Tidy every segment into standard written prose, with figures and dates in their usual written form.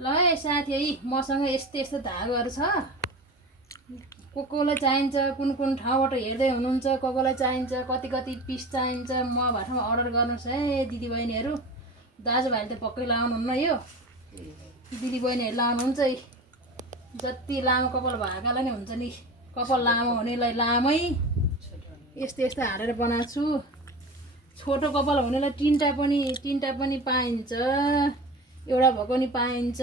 ल है साथी है मसँग यस्तो यस्तो धागोहरू छ कोलाई चाहिन्छ कुन ठाउँबाट हेर्दै हुनुहुन्छ कोलाई चाहिन्छ कति कति पिस चाहिन्छ म भाषामा अर्डर गर्नुहोस् है दिदीबहिनीहरू दाजुभाइले त पक्कै लाउनुहुन्न यो दिदीबहिनीहरू लाउनुहुन्छ है जति लामो कपाल भएकालाई नै हुन्छ नि कपाल लामो हुनेलाई लामै यस्तो यस्तो हालेर बनाएको छु छोटो कपाल हुनेलाई तिनटा पनि पाइन्छ एउटा भएको नि पाइन्छ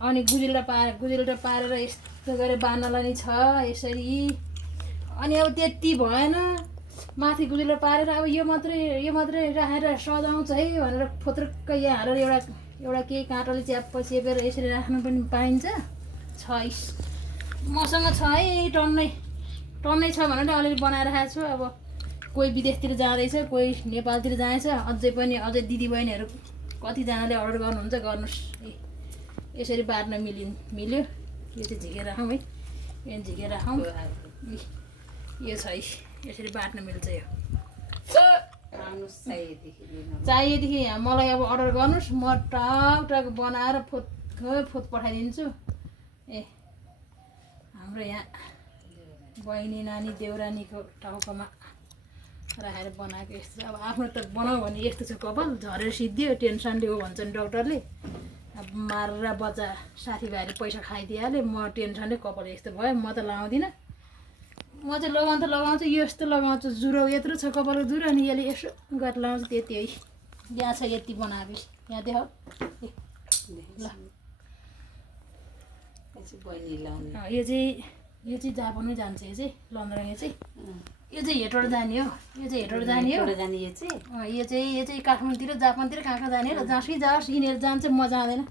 अनि गुजिल्टा पारेर यस्तो गरेर बान्नलाई नि छ यसरी अनि अब त्यति भएन माथि गुजिल्टा पारेर अब यो मात्रै राखेर सजाउँछ है भनेर फोत्रक्क यहाँ हालेर एउटा केही काँटाले च्याप्प चेपेर यसरी राख्नु पनि पाइन्छ छ मसँग छ है टन्नै छ भनेर अलिअलि बनाएर राखेको छु अब कोही विदेशतिर जाँदैछ कोही नेपालतिर जाँदैछ अझै दिदीबहिनीहरू कतिजनाले अर्डर गर्नुहुन्छ गर्नुहोस् यसरी बार्न मिल्यो यो चाहिँ झिकेर राखौँ है यो झिकेर राखौँ यो छ है यसरी बाट्न मिल्छ यो चाहिएदेखि यहाँ मलाई अब अर्डर गर्नुहोस् म टाक बनाएर फोत पठाइदिन्छु ए हाम्रो यहाँ बहिनी नानी देउरानीको टाउकोमा राखेर बनाएको यस्तो अब आफ्नो त बनाऊ भने यस्तो छ कपाल झरेर सिद्धियो टेन्सनले हो भन्छन् डक्टरले अब मारेर बच्चा साथीभाइले पैसा खाइदिइहाल्यो म टेन्सनले कपाल यस्तो भयो म त लाउँदिनँ म चाहिँ लगाउँछु यस्तो लगाउँछु जुरो यत्रो छ कपालको जुरो अनि यसले यसो गरेर लगाउँछु त्यति है यहाँ छ यति बनाएको यहाँ देख ल यो चाहिँ जापानमै जान्छ यो चाहिँ लन्डन यो चाहिँ हेटबाट जाने हो यो चाहिँ काठमाडौँतिर जापानतिर कहाँ जाने हो जहाँसुकै जाओस् यिनीहरू जान्छ म जाँदैन